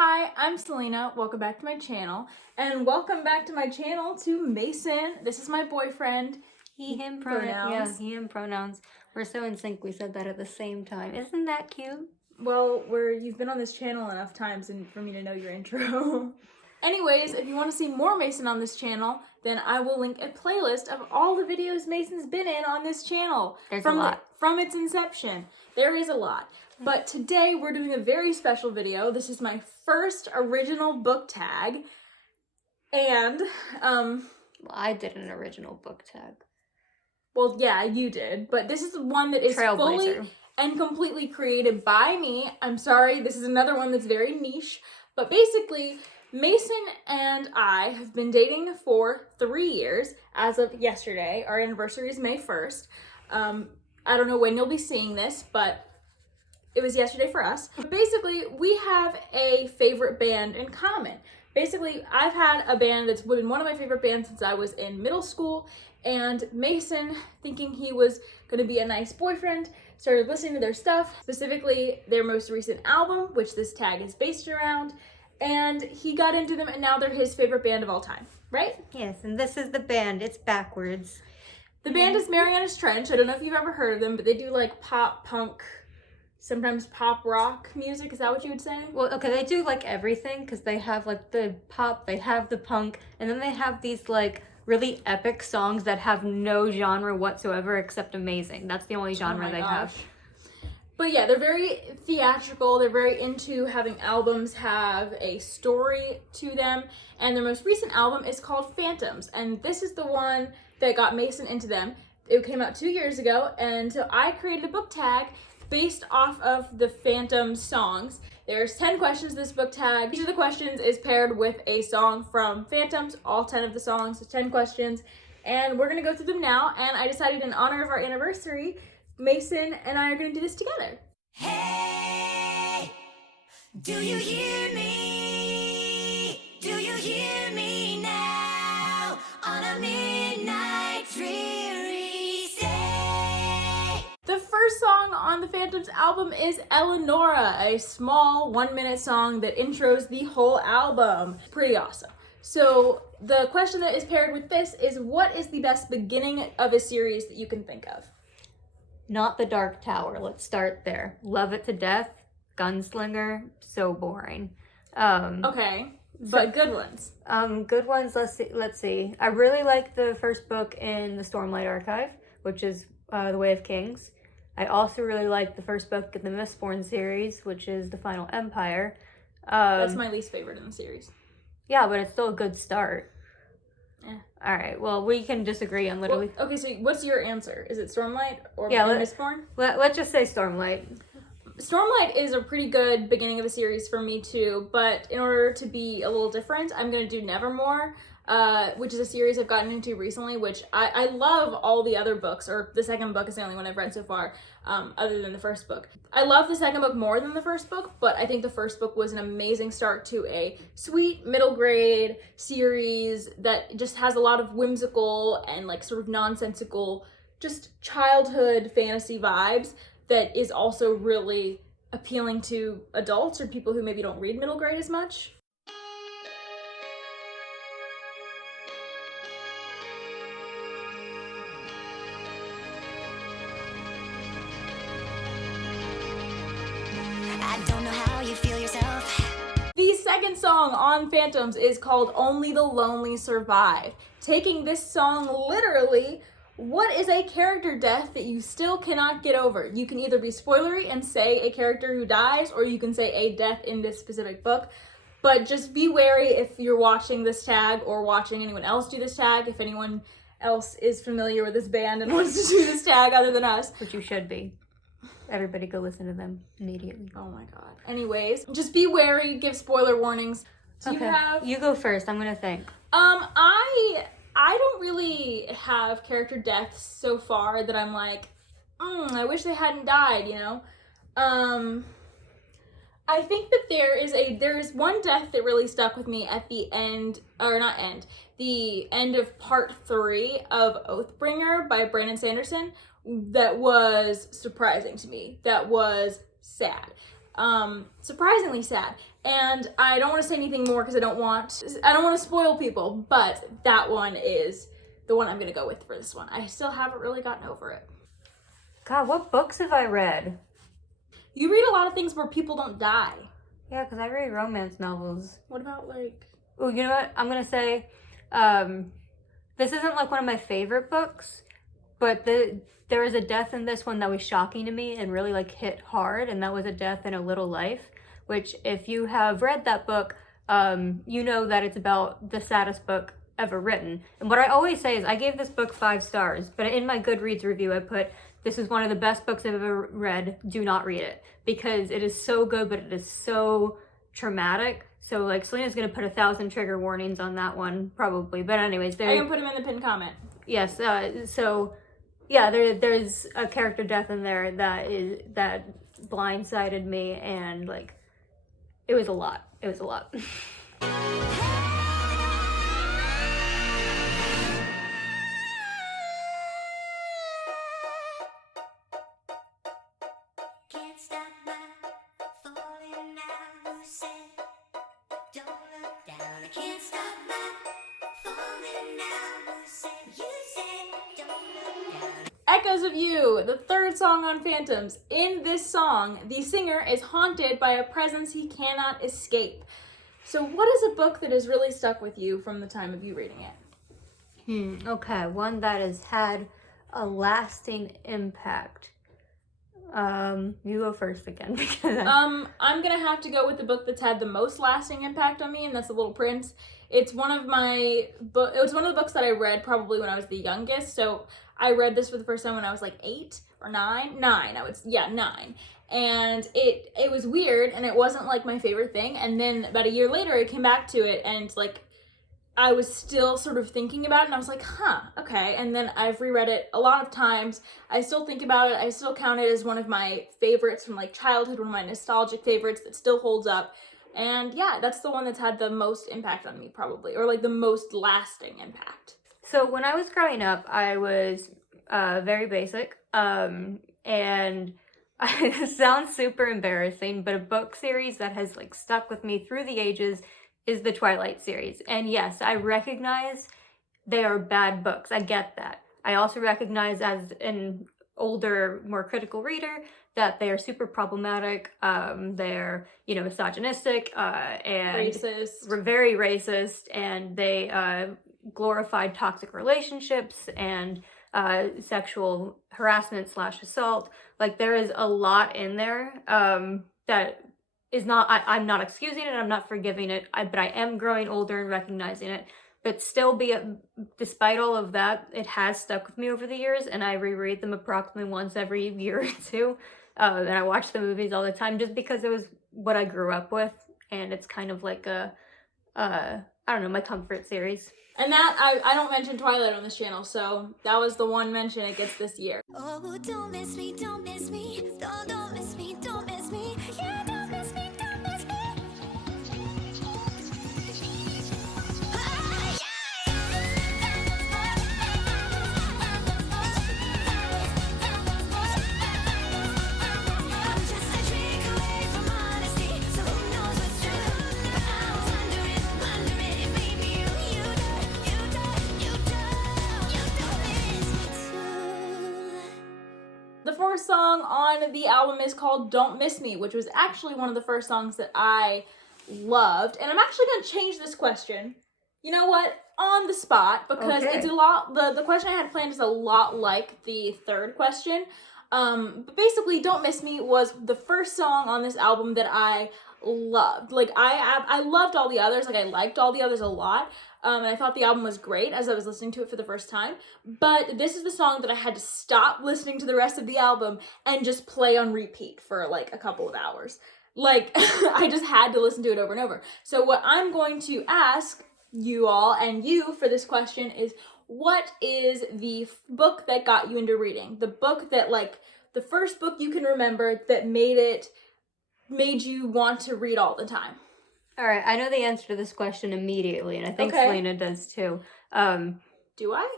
Hi, I'm Selena. Welcome back to my channel. And welcome back to my channel to Mason. This is my boyfriend. He, him pronouns. Yeah, he, him pronouns. We're so in sync we said that at the same time. Isn't that cute? Well, you've been on this channel enough times and for me to know your intro. Anyways, if you want to see more Mason on this channel, then I will link a playlist of all the videos Mason's been in on this channel. There's a lot. From its inception. There is a lot. But today we're doing a very special video. This is my first original book tag. And, Well, I did an original book tag. Well, yeah, you did. But this is one that is fully and completely created by me. I'm sorry, this is another one that's very niche. But basically, Mason and I have been dating for 3 years as of yesterday. Our anniversary is May 1st. I don't know when you'll be seeing this, but it was yesterday for us. Basically, we have a favorite band in common. Basically, I've had a band that's been one of my favorite bands since I was in middle school, and Mason, thinking he was going to be a nice boyfriend, started listening to their stuff, specifically their most recent album, which this tag is based around, and he got into them, and now they're his favorite band of all time, right? Yes, and this is the band. It's backwards. The band is Marianas. I don't know if you've ever heard of them, but they do like pop, punk, sometimes pop rock music. Is that what you would say? Well, okay, they do like everything because they have like the pop, they have the punk, and then they have these like really epic songs that have no genre whatsoever except amazing. That's the only genre they have. But yeah, they're very theatrical. They're very into having albums have a story to them. And their most recent album is called Phantoms. And this is the one that got Mason into them. It came out 2 years ago. And so I created a book tag based off of the Phantoms songs. There's 10 questions this book tag. Each of the questions is paired with a song from Phantoms, all 10 of the songs, so 10 questions. And we're gonna go through them now. And I decided in honor of our anniversary, Mason and I are gonna do this together. Hey, do you hear me? Do you hear me now? On a midnight dreary day. The first song on the Phantoms album is Eleonora, a small 1-minute song that intros the whole album. Pretty awesome. So the question that is paired with this is, what is the best beginning of a series that you can think of? Not the Dark Tower. Let's start there. Love it to death. Gunslinger. So boring. Okay, but good ones. Good ones. Let's see. I really like the first book in the Stormlight Archive, which is The Way of Kings. I also really like the first book in the Mistborn series, which is The Final Empire. That's my least favorite in the series. Yeah, but it's still a good start. Eh. All right. Well, we can disagree on literally. Well, okay, so what's your answer? Is it Stormlight or Mistborn? Let's just say Stormlight. Stormlight is a pretty good beginning of a series for me too, but in order to be a little different, I'm going to do Nevermore, which is a series I've gotten into recently, which I love all the other books, or the second book is the only one I've read so far, other than the first book. I love the second book more than the first book, but I think the first book was an amazing start to a sweet middle grade series that just has a lot of whimsical and like sort of nonsensical, just childhood fantasy vibes that is also really appealing to adults or people who maybe don't read middle grade as much. I don't know how you feel yourself. The second song on Phantoms is called Only the Lonely Survive. Taking this song literally, what is a character death that you still cannot get over? You can either be spoilery and say a character who dies, or you can say a death in this specific book. But just be wary if you're watching this tag or watching anyone else do this tag, if anyone else is familiar with this band and wants to do this tag other than us. Which you should be. Everybody go listen to them immediately. Oh my god. Anyways, just be wary, give spoiler warnings. Do okay. You go first, I'm gonna think. I don't really have character deaths so far that I'm like, I wish they hadn't died, you know? I think that there is one death that really stuck with me at the end, or not end, the end of part 3 of Oathbringer by Brandon Sanderson that was surprising to me. That was sad. Surprisingly sad. And I don't want to say anything more because I don't want to spoil people, but that one is the one I'm going to go with for this one. I still haven't really gotten over it. God, what books have I read? You read a lot of things where people don't die. Yeah, because I read romance novels. What about, like... Oh, you know what? I'm going to say, this isn't like one of my favorite books, but there was a death in this one that was shocking to me and really like hit hard, and that was A Death in a Little Life, which if you have read that book, you know that it's about the saddest book ever written. And what I always say is I gave this book 5 stars, but in my Goodreads review I put, this is one of the best books I've ever read, do not read it, because it is so good, but it is so traumatic. So like Selena's gonna put 1,000 trigger warnings on that one probably, but anyways, I can put them in the pinned comment. Yes, so yeah, there's a character death in there that blindsided me, and like it was a lot. Can't stop my falling now. You said, don't look down. I can't stop my falling now. You said, don't look down. Echoes of You, the 3rd song on Phantoms. In this song, the singer is haunted by a presence he cannot escape. So what is a book that has really stuck with you from the time of you reading it? Okay, one that has had a lasting impact. You go first again. Because I'm gonna have to go with the book that's had the most lasting impact on me, and that's The Little Prince. It's one of my it was one of the books that I read probably when I was the youngest. So I read this for the first time when I was like 8 or 9. 9. 9. And it was weird, and it wasn't like my favorite thing. And then about a year later, I came back to it, and like I was still sort of thinking about it, and I was like, huh, okay. And then I've reread it a lot of times. I still think about it. I still count it as one of my favorites from like childhood, one of my nostalgic favorites that still holds up. And yeah, that's the one that's had the most impact on me probably, or like the most lasting impact. So when I was growing up, I was very basic, and it sounds super embarrassing, but a book series that has like stuck with me through the ages is the Twilight series. And yes, I recognize they are bad books. I get that. I also recognize as an older, more critical reader that they are super problematic. They're, misogynistic and Racist. Very racist, and they glorified toxic relationships and sexual harassment / assault. Like there is a lot in there that is not, I'm not excusing it, I'm not forgiving it, but I am growing older and recognizing it. But still, despite all of that, it has stuck with me over the years, and I reread them approximately once every year or two. And I watch the movies all the time just because it was what I grew up with, and it's kind of like my comfort series. And that, I don't mention Twilight on this channel, so that was the one mention it gets this year. Oh, don't miss me, don't miss me. Don't miss me, don't miss me. Yeah, don't miss me, don't miss me. I'm just a trick away from honesty, so who knows what's true? I was wondering if maybe you miss me too. The 4th song on the album is called Don't Miss Me, which was actually one of the first songs that I loved. And I'm actually going to change this question. You know what? On the spot, because Okay. it's a lot, the question I had planned is a lot like the 3rd question. But basically, Don't Miss Me was the first song on this album that I loved. Like, I loved all the others. Like, I liked all the others a lot. And I thought the album was great as I was listening to it for the first time. But this is the song that I had to stop listening to the rest of the album and just play on repeat for like a couple of hours. Like, I just had to listen to it over and over. So what I'm going to ask you all and you for this question is, what is the book that got you into reading? The book that, like, the first book you can remember that made you want to read all the time? All right, I know the answer to this question immediately, and I think Selena does too. Do I?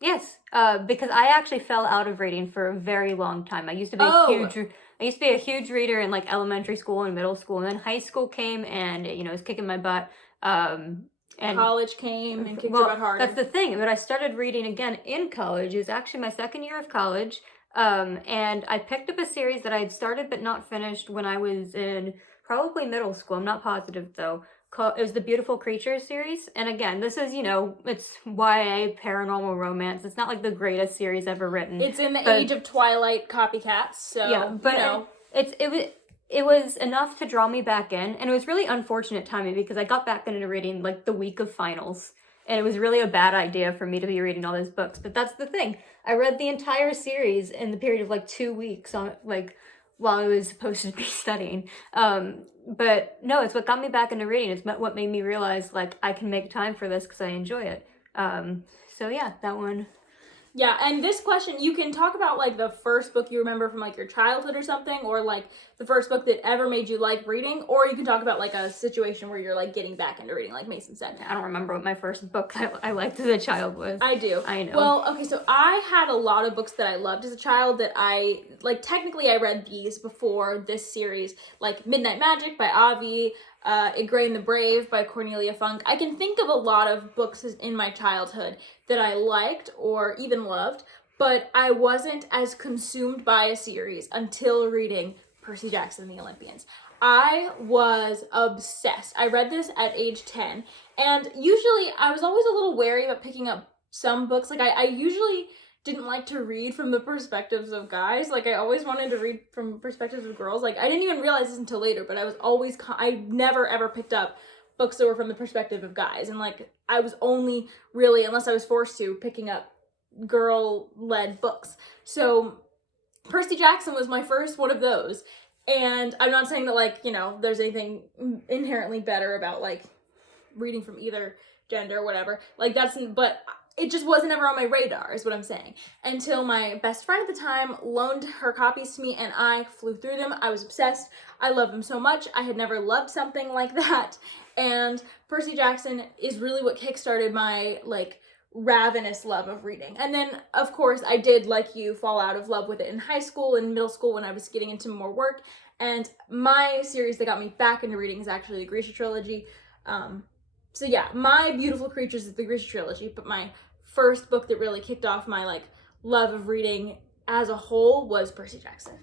Yes, because I actually fell out of reading for a very long time. I used to be a huge I used to be a huge reader in like elementary school and middle school, and then high school came and it was kicking my butt. And college came and kicked your butt harder. That's the thing. But I started reading again in college. It was actually my second year of college. And I picked up a series that I had started but not finished when I was in probably middle school. I'm not positive though. It was the Beautiful Creatures series. And again, this is, it's YA paranormal romance. It's not like the greatest series ever written. It's in the age of Twilight copycats. So, yeah, but it was enough to draw me back in, and it was really unfortunate timing because I got back into reading like the week of finals, and it was really a bad idea for me to be reading all those books. But that's the thing. I read the entire series in the period of like 2 weeks on while I was supposed to be studying. But no, it's what got me back into reading. It's what made me realize like I can make time for this because I enjoy it. So yeah, that one. Yeah, and this question, you can talk about, like, the first book you remember from, like, your childhood or something, or, like, the first book that ever made you like reading, or you can talk about, like, a situation where you're, like, getting back into reading, like Mason said. I don't remember what my first book I liked as a child was. I do. I know. Well, okay, so I had a lot of books that I loved as a child that technically I read these before this series, like Midnight Magic by Avi, Igraine the Brave by Cornelia Funk. I can think of a lot of books in my childhood that I liked or even loved, but I wasn't as consumed by a series until reading Percy Jackson and the Olympians. I was obsessed. I read this at age 10, and usually I was always a little wary about picking up some books. Like, I usually didn't like to read from the perspectives of guys. Like, I always wanted to read from perspectives of girls. Like, I didn't even realize this until later, but I never ever picked up books that were from the perspective of guys. And, like, I was only really, unless I was forced to, picking up girl-led books. So Percy Jackson was my first one of those. And I'm not saying that, like, there's anything inherently better about, like, reading from either gender or whatever. Like, but it just wasn't ever on my radar, is what I'm saying. Until my best friend at the time loaned her copies to me, and I flew through them. I was obsessed. I loved them so much. I had never loved something like that. And Percy Jackson is really what kickstarted my, like, ravenous love of reading. And then, of course, I did, like you, fall out of love with it in high school and middle school when I was getting into more work. And my series that got me back into reading is actually the Grisha trilogy. So yeah, My Beautiful Creatures is the Grisha trilogy, but my first book that really kicked off my, like, love of reading as a whole was Percy Jackson.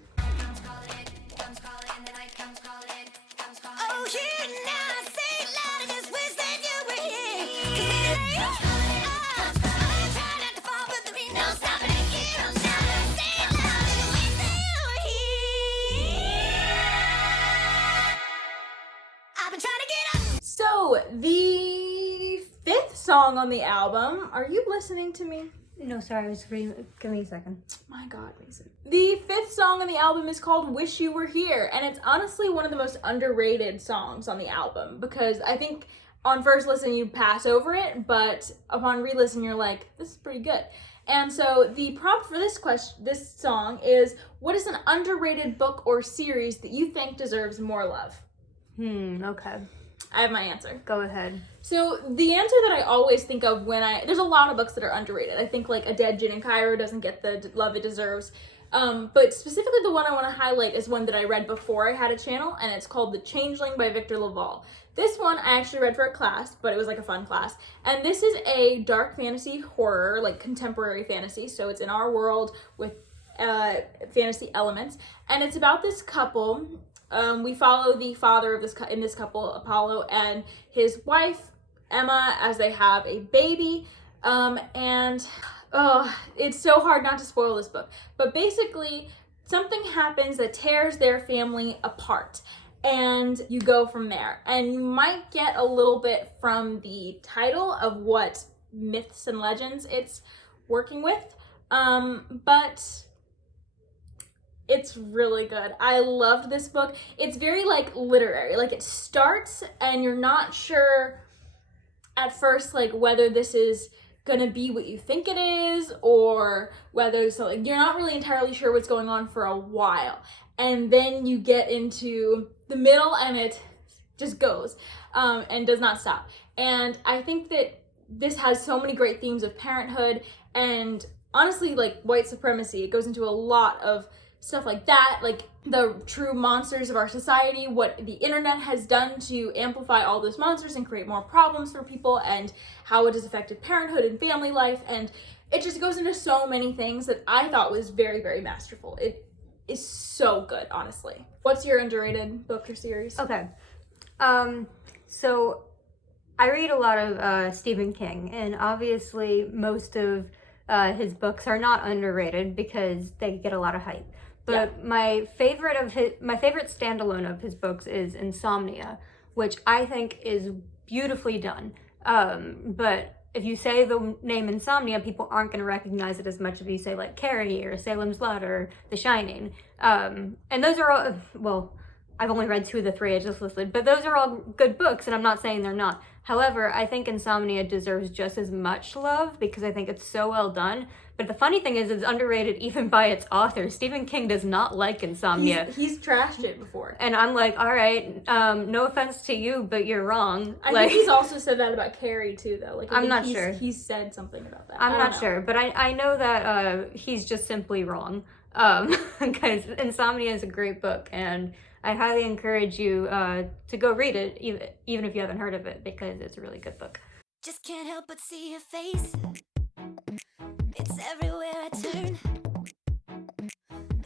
So, the fifth song on the album, are you listening to me? No, sorry, I was reading. Give me a second. My God, Mason. The fifth song on the album is called Wish You Were Here, and it's honestly one of the most underrated songs on the album, because I think on first listen you pass over it, but upon re-listen you're like, this is pretty good. And so the prompt for this song is, what is an underrated book or series that you think deserves more love? Okay. I have my answer. Go ahead. So the answer that I always think of there's a lot of books that are underrated. I think, like, A Dead Jin in Cairo doesn't get the love it deserves. But specifically the one I want to highlight is one that I read before I had a channel, and it's called The Changeling by Victor LaValle. This one I actually read for a class, but it was like a fun class. And this is a dark fantasy horror, like contemporary fantasy. So it's in our world with fantasy elements. And it's about this couple. We follow the father of this couple, Apollo, and his wife, Emma, as they have a baby. It's so hard not to spoil this book. But basically, something happens that tears their family apart. And you go from there. And you might get a little bit from the title of what myths and legends it's working with. But it's really good. I loved this book. It's very, like, literary. Like, it starts and you're not sure at first, like, whether this is gonna be what you think it is, or whether you're not really entirely sure what's going on for a while. And then you get into the middle and it just goes and does not stop. And I think that this has so many great themes of parenthood and honestly, like, white supremacy. It goes into a lot of stuff like that, like the true monsters of our society, what the internet has done to amplify all those monsters and create more problems for people, and how it has affected parenthood and family life. And it just goes into so many things that I thought was very, very masterful. It is so good, honestly. What's your underrated book or series? Okay. So I read a lot of Stephen King, and obviously most of his books are not underrated because they get a lot of hype. But my favorite standalone of his books is Insomnia, which I think is beautifully done. But if you say the name Insomnia, people aren't going to recognize it as much if you say like Carrie or Salem's Lot or The Shining. And those are all, well, I've only read 2 of the 3 I just listed, but those are all good books, and I'm not saying they're not. However, I think Insomnia deserves just as much love because I think it's so well done. But the funny thing is, it's underrated even by its author. Stephen King does not like Insomnia. He's trashed it before. And I'm like, all right, no offense to you, but you're wrong. I think he's also said that about Carrie too, though. Like, I'm not sure. He's said something about that. I'm not sure, but I know that he's just simply wrong. Because Insomnia is a great book, and I highly encourage you to go read it, even if you haven't heard of it, because it's a really good book. Just can't help but see your face. It's everywhere I turn.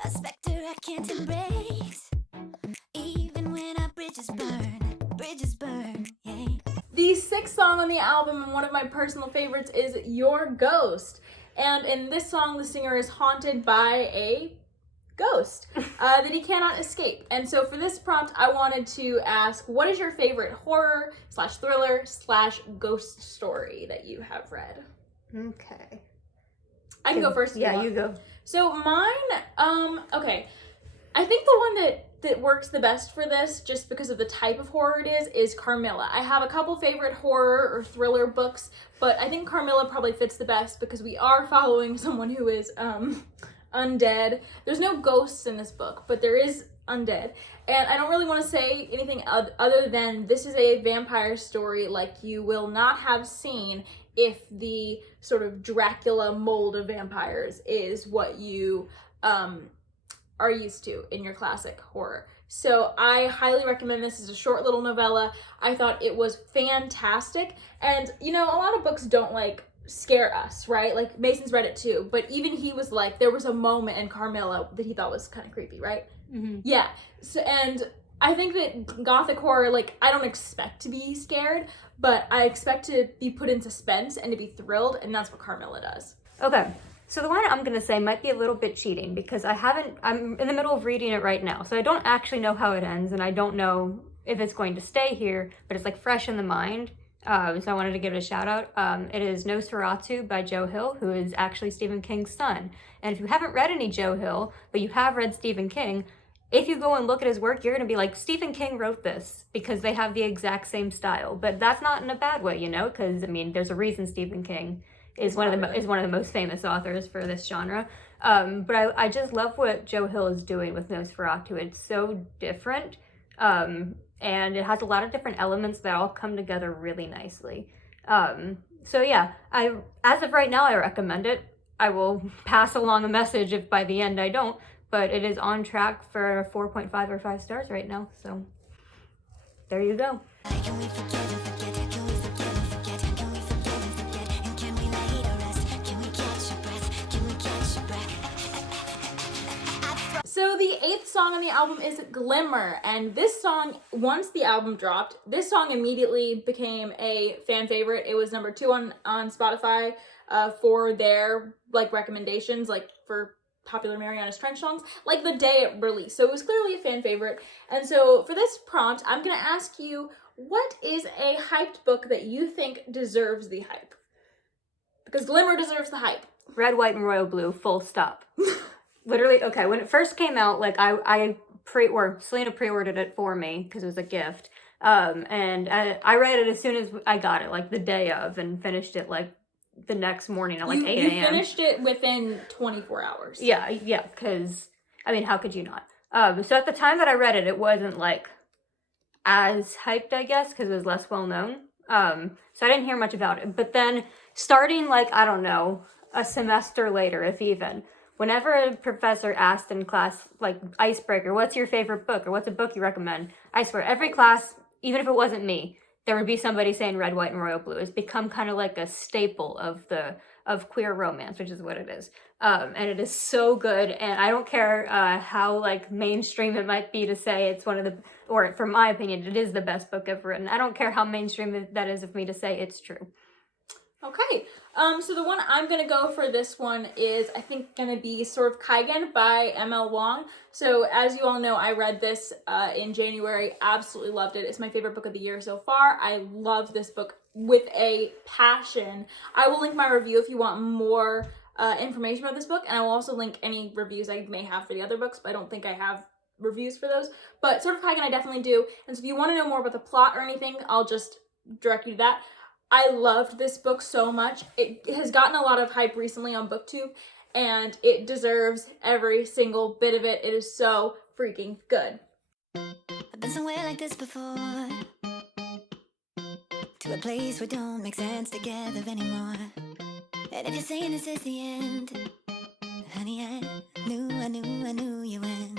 A specter I can't embrace. Even when our bridges burn, yeah. The 6th song on the album, and one of my personal favorites, is Your Ghost. And in this song, the singer is haunted by a ghost that he cannot escape. And so for this prompt, I wanted to ask, what is your favorite horror / thriller / ghost story that you have read? Okay. I can go first. Yeah, you go. So mine, okay. I think the one that works the best for this, just because of the type of horror it is Carmilla. I have a couple favorite horror or thriller books, but I think Carmilla probably fits the best because we are following someone who is undead. There's no ghosts in this book, but there is undead. And I don't really want to say anything other than this is a vampire story like you will not have seen if the sort of Dracula mold of vampires is what you are used to in your classic horror. So I highly recommend this as a short little novella. I thought it was fantastic. And, you know, a lot of books don't, like, scare us, right? Like, Mason's read it too. But even he was like, there was a moment in Carmilla that he thought was kind of creepy, right? Mm-hmm. Yeah. So, and I think that gothic horror, like, I don't expect to be scared, but I expect to be put in suspense and to be thrilled, and that's what Carmilla does. Okay. So the one I'm going to say might be a little bit cheating because I'm in the middle of reading it right now. So I don't actually know how it ends, and I don't know if it's going to stay here, but it's like fresh in the mind. So I wanted to give it a shout out. It is Nosferatu by Joe Hill, who is actually Stephen King's son. And if you haven't read any Joe Hill, but you have read Stephen King, if you go and look at his work, you're going to be like, Stephen King wrote this because they have the exact same style. But that's not in a bad way, you know, because I mean, there's a reason Stephen King is one of the most famous authors for this genre. But I just love what Joe Hill is doing with Nosferatu. It's so different, and it has a lot of different elements that all come together really nicely. So yeah, as of right now, I recommend it. I will pass along a message if by the end I don't, but it is on track for 4.5 or 5 stars right now. So there you go. Can we forget and forget? Can we forget and forget? Can we forget and forget? And can we lay to rest? Can we catch your breath? Can we catch your breath? So the 8th song on the album is Glimmer, and this song, once the album dropped, this song immediately became a fan favorite. It was number 2 on Spotify for their like recommendations, like for popular Marianas Trench songs, like the day it released. So it was clearly a fan favorite. And so for this prompt, I'm going to ask you, what is a hyped book that you think deserves the hype? Because Glimmer deserves the hype. Red, White, and Royal Blue, full stop. Literally, okay, when it first came out, like Selena pre-ordered it for me because it was a gift. And I read it as soon as I got it, like the day of, and finished it like the next morning at like 8 a.m. You finished it within 24 hours. Yeah, because, I mean, how could you not? So at the time that I read it, it wasn't like as hyped, I guess, because it was less well known. So I didn't hear much about it. But then starting like, I don't know, a semester later, if even, whenever a professor asked in class, like, icebreaker, what's your favorite book, or what's a book you recommend? I swear, every class, even if it wasn't me, there would be somebody saying Red, White, and Royal Blue. It's become kind of like a staple of queer romance, which is what it is. And it is so good, and I don't care how, like, mainstream it might be to say it's one of the, or from my opinion, it is the best book ever written. I don't care how mainstream that is of me to say it's true. Okay, so the one I'm gonna go for this one is, I think, gonna be Sword of Kaigen by M.L. Wong. So as you all know, I read this in January, absolutely loved it. It's my favorite book of the year so far. I love this book with a passion. I will link my review if you want more information about this book, and I will also link any reviews I may have for the other books, but I don't think I have reviews for those. But Sword of Kaigen I definitely do, and so if you want to know more about the plot or anything, I'll just direct you to that. I loved this book so much. It has gotten a lot of hype recently on BookTube, and it deserves every single bit of it. It is so freaking good. I've been somewhere like this before, to a place where don't make sense together anymore. And if you're saying this is the end, honey, I knew you when.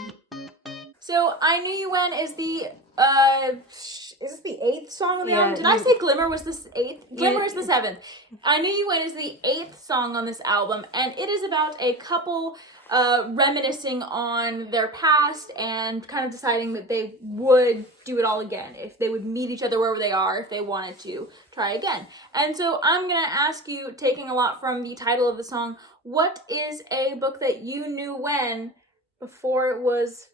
So I Knew You When is the is this the 8th song on the album? Did I say Glimmer was the 8th? Glimmer is the 7th. I Knew You When is the 8th song on this album, and it is about a couple reminiscing on their past and kind of deciding that they would do it all again, if they would meet each other wherever they are, if they wanted to try again. And so I'm gonna ask you, taking a lot from the title of the song, what is a book that you knew when before it was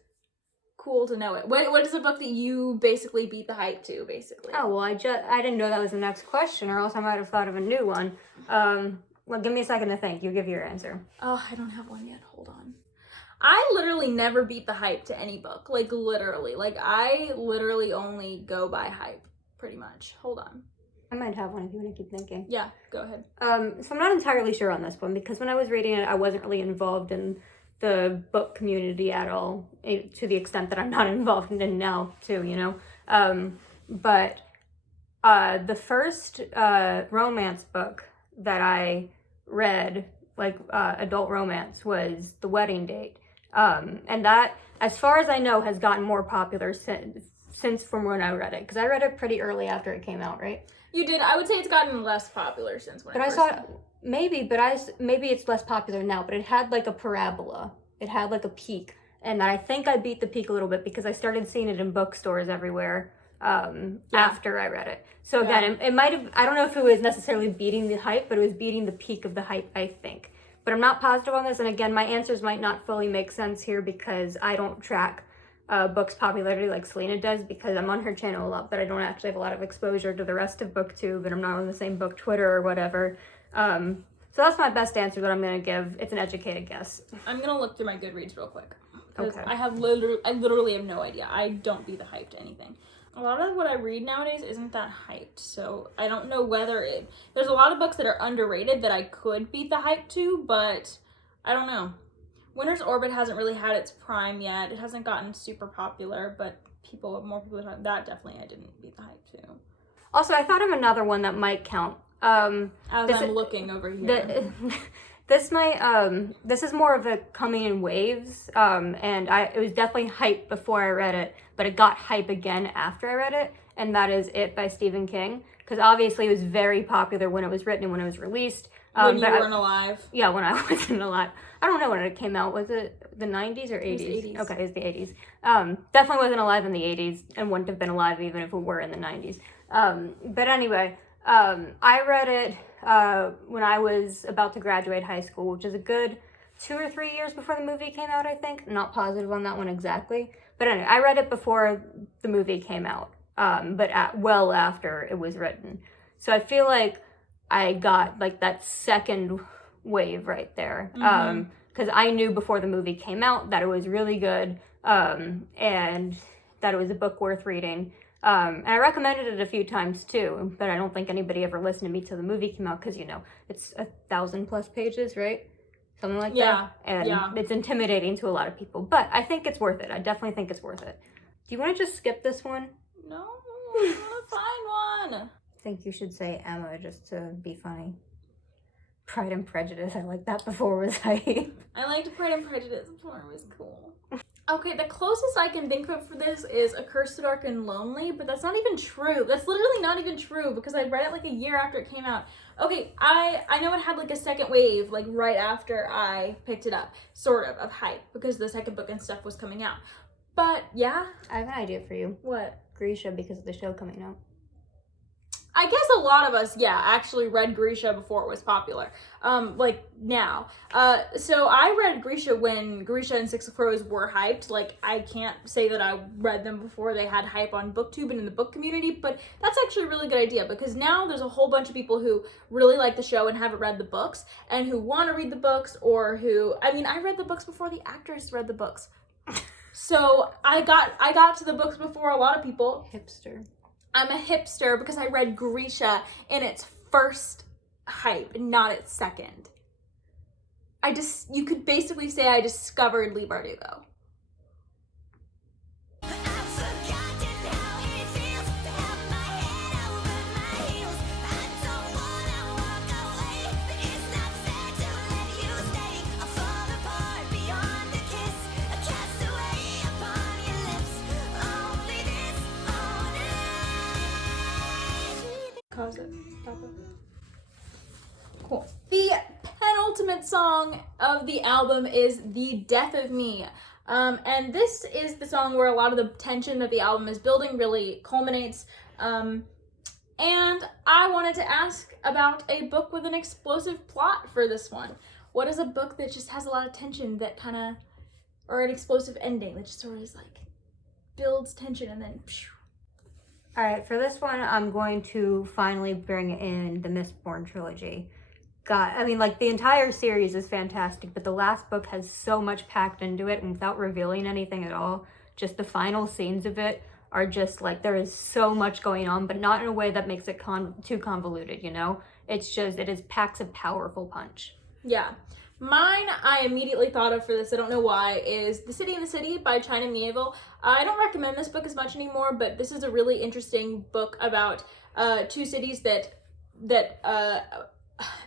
cool to know it? What is a book that you basically beat the hype to, basically? Oh, well, I didn't know that was the next question, or else I might have thought of a new one. Well, give me a second to think. You give your answer. Oh, I don't have one yet. Hold on. I literally never beat the hype to any book. Like, literally. Like, I literally only go by hype, pretty much. Hold on. I might have one if you want to keep thinking. Yeah, go ahead. So I'm not entirely sure on this one, because when I was reading it, I wasn't really involved in the book community at all, to the extent that I'm not involved in now too, you know. But the first romance book that I read, like adult romance, was The Wedding Date, and that, as far as I know, has gotten more popular since from when I read it, because I read it pretty early after it came out, right? You did. I would say it's gotten less popular since when. But I saw. Maybe it's less popular now, but it had like a parabola. It had like a peak, and I think I beat the peak a little bit because I started seeing it in bookstores everywhere after I read it. So again, it might have, I don't know if it was necessarily beating the hype, but it was beating the peak of the hype, I think. But I'm not positive on this, and again, my answers might not fully make sense here because I don't track books' popularity like Selena does, because I'm on her channel a lot, but I don't actually have a lot of exposure to the rest of BookTube, and I'm not on the same book Twitter or whatever. So that's my best answer that I'm going to give. It's an educated guess. I'm going to look through my Goodreads real quick. Okay. I literally have no idea. I don't beat the hype to anything. A lot of what I read nowadays isn't that hyped, so I don't know whether it... There's a lot of books that are underrated that I could beat the hype to, but I don't know. Winter's Orbit hasn't really had its prime yet. It hasn't gotten super popular, but more people that definitely I didn't beat the hype to. Also, I thought of another one that might count. As I'm looking over here. This is more of a coming in waves, and it was definitely hype before I read it, but it got hype again after I read it, and that is It by Stephen King, because obviously it was very popular when it was written and when it was released. When you weren't alive? Yeah, when I wasn't alive. I don't know when it came out. Was it the 90s or 80s? It was the 80s. Okay, it was the 80s. Definitely wasn't alive in the 80s, and wouldn't have been alive even if it were in the 90s. But anyway... I read it when I was about to graduate high school, which is a good 2 or 3 years before the movie came out, I think. Not positive on that one exactly. But anyway, I read it before the movie came out, but well after it was written. So I feel like I got like that second wave right there. Because I knew before the movie came out that it was really good, and that it was a book worth reading. And I recommended it a few times too, but I don't think anybody ever listened to me till the movie came out, because, you know, it's 1,000+ pages, right? Something like that. And it's intimidating to a lot of people, but I think it's worth it. I definitely think it's worth it. Do you want to just skip this one? No, I want to find one. I think you should say Emma just to be funny. Pride and Prejudice. I liked that before it was hype. I liked Pride and Prejudice before it was cool. Okay, the closest I can think of for this is A Curse Dark and Lonely, but that's not even true. That's literally not even true because I read it like a year after it came out. Okay, I know it had like a second wave like right after I picked it up, sort of hype, because the second book and stuff was coming out. But yeah. I have an idea for you. What? Grisha, because of the show coming out. I guess a lot of us, yeah, actually read Grisha before it was popular, like now. So I read Grisha when Grisha and Six of Crows were hyped. Like, I can't say that I read them before they had hype on BookTube and in the book community, but that's actually a really good idea because now there's a whole bunch of people who really like the show and haven't read the books and who want to read the books or who, I mean, I read the books before the actors read the books. So I got to the books before a lot of people. Hipster. I'm a hipster because I read Grisha in its first hype, not its second. You could basically say I discovered Leigh Bardugo. Cool. The penultimate song of the album is The Death of Me. And this is the song where a lot of the tension that the album is building really culminates. And I wanted to ask about a book with an explosive plot for this one. What is a book that just has a lot of tension that kind of, or an explosive ending that just sort of is like, builds tension and then phew. All right, for this one, I'm going to finally bring in the Mistborn trilogy. God, I mean, like, the entire series is fantastic, but the last book has so much packed into it, and without revealing anything at all, just the final scenes of it are just, like, there is so much going on, but not in a way that makes it too convoluted, you know? It's just, packs a powerful punch. Yeah. Mine, I immediately thought of for this, I don't know why, is The City in the City by China Miéville. I don't recommend this book as much anymore, but this is a really interesting book about two cities that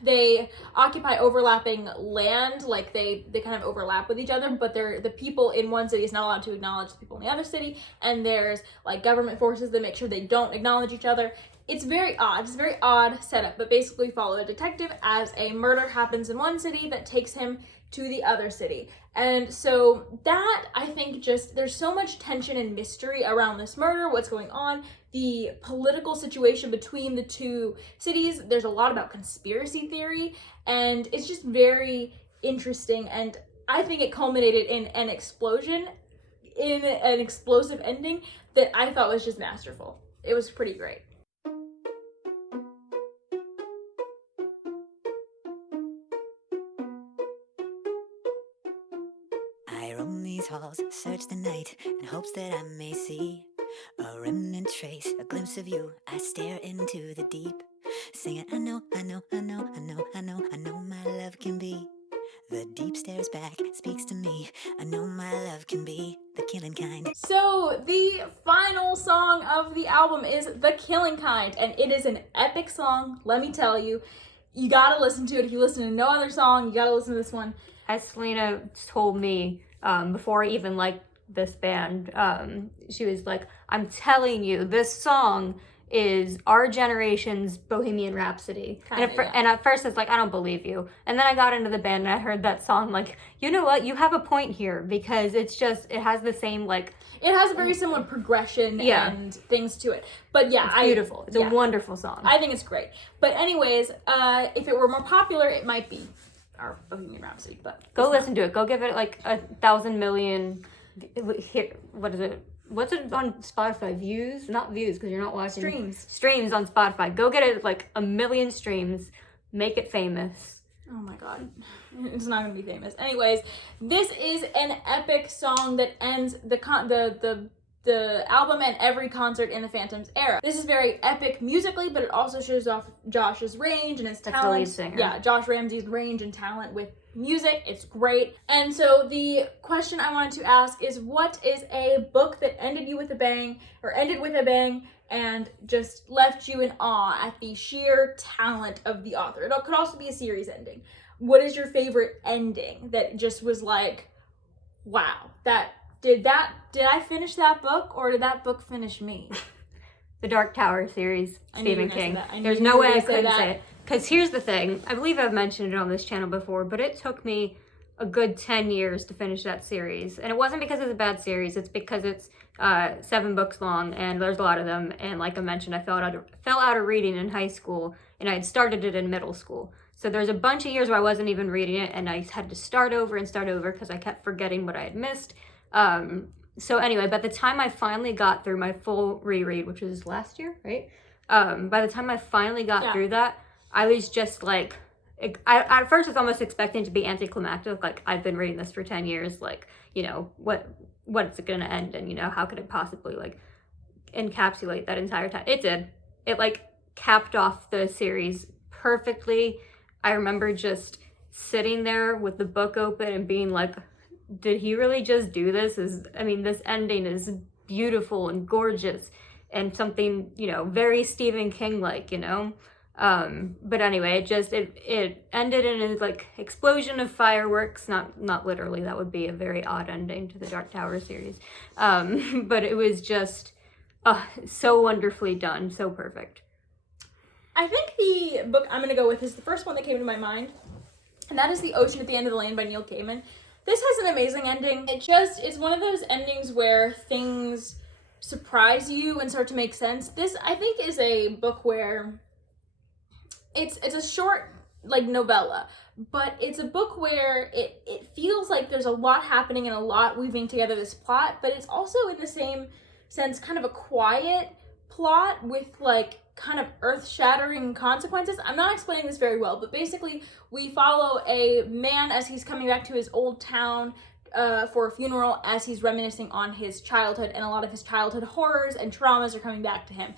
they occupy overlapping land, like they kind of overlap with each other, but the people in one city is not allowed to acknowledge the people in the other city, and there's like government forces that make sure they don't acknowledge each other. It's very odd. It's a very odd setup, but basically follow a detective as a murder happens in one city that takes him to the other city. And so that, I think, just, there's so much tension and mystery around this murder, what's going on, the political situation between the two cities. There's a lot about conspiracy theory, and it's just very interesting. And I think it culminated in an explosion, in an explosive ending that I thought was just masterful. It was pretty great. I roam these halls, search the night in hopes that I may see a remnant trace, a glimpse of you. I stare into the deep, singing, I know, I know, I know, I know, I know, I know my love can be. The deep stares back, speaks to me. I know my love can be the killing kind. So the final song of the album is The Killing Kind, and it is an epic song, let me tell you. You gotta listen to it. If you listen to no other song, you gotta listen to this one. As Selena told me before I even liked this band, she was like, I'm telling you, this song is our generation's Bohemian Rhapsody. And at first it's like, I don't believe you. And then I got into the band and I heard that song, like, you know what, you have a point here, because it's just, it has the same, like... It has a very similar progression and things to it. But yeah, it's beautiful. It's a wonderful song. I think it's great. But anyways, if it were more popular, it might be our Bohemian Rhapsody, but... Go listen to it. Go give it like 1,000 million... What is it? What's it on Spotify? Views? Not views, because you're not watching. Streams on Spotify. Go get it like 1 million streams. Make it famous. Oh my god. It's not going to be famous. Anyways, this is an epic song that ends the album and every concert in the Phantoms era. This is very epic musically, but it also shows off Josh's range and his talent. That's the lead singer. Yeah, Josh Ramsey's range and talent with music. It's great. And so the question I wanted to ask is, what is a book that ended you with a bang, or ended with a bang, and just left you in awe at the sheer talent of the author. It could also be a series ending. What is your favorite ending that just was like, wow, did I finish that book, or did that book finish me? The Dark Tower series, Stephen King. There's no way I couldn't say it. Because here's the thing, I believe I've mentioned it on this channel before, but it took me a good 10 years to finish that series. And it wasn't because it's a bad series, it's because it's 7 books long, and there's a lot of them. And like I mentioned, I fell out of reading in high school, and I had started it in middle school. So there's a bunch of years where I wasn't even reading it, and I had to start over because I kept forgetting what I had missed. So anyway, by the time I finally got through my full reread, which was last year, right? By the time I finally got through that, I was just like, at first I was almost expecting to be anticlimactic, like, I've been reading this for 10 years, like, you know, what's it gonna end, and, you know, how could it possibly, like, encapsulate that entire time? It did. It, like, capped off the series perfectly. I remember just sitting there with the book open and being like, did he really just do this? This ending is beautiful and gorgeous and something, you know, very Stephen King-like, you know? But anyway, it ended in a, like, explosion of fireworks. Not literally, that would be a very odd ending to the Dark Tower series. But it was just so wonderfully done, so perfect. I think the book I'm gonna go with is the first one that came to my mind, and that is The Ocean at the End of the Lane by Neil Gaiman. This has an amazing ending. It's one of those endings where things surprise you and start to make sense. This, I think, is a book where it's a short, like, novella, but it's a book where it feels like there's a lot happening and a lot weaving together this plot, but it's also, in the same sense, kind of a quiet plot with, like, kind of earth-shattering consequences. I'm not explaining this very well, but basically we follow a man as he's coming back to his old town for a funeral, as he's reminiscing on his childhood, and a lot of his childhood horrors and traumas are coming back to him.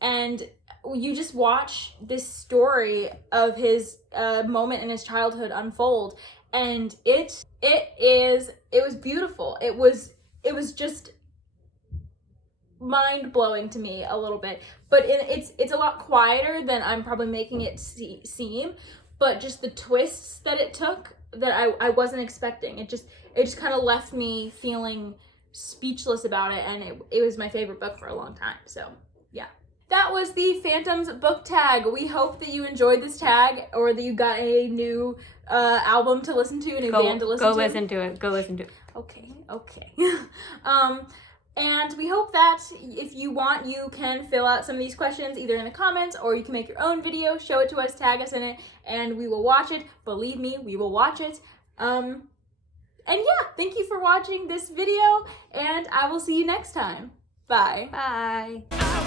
And you just watch this story of his moment in his childhood unfold, and it was beautiful. It was just mind-blowing to me a little bit, but it's a lot quieter than I'm probably making it seem, but just the twists that it took that I wasn't expecting, it just kind of left me feeling speechless about it, and it was my favorite book for a long time. So yeah, that was the Phantoms book tag. We hope that you enjoyed this tag, or that you got a new album to listen to, a new band to listen to. Go listen to it. Okay. And we hope that if you want, you can fill out some of these questions either in the comments, or you can make your own video, show it to us, tag us in it, and we will watch it. Believe me, we will watch it. And yeah, thank you for watching this video, and I will see you next time. Bye. Bye.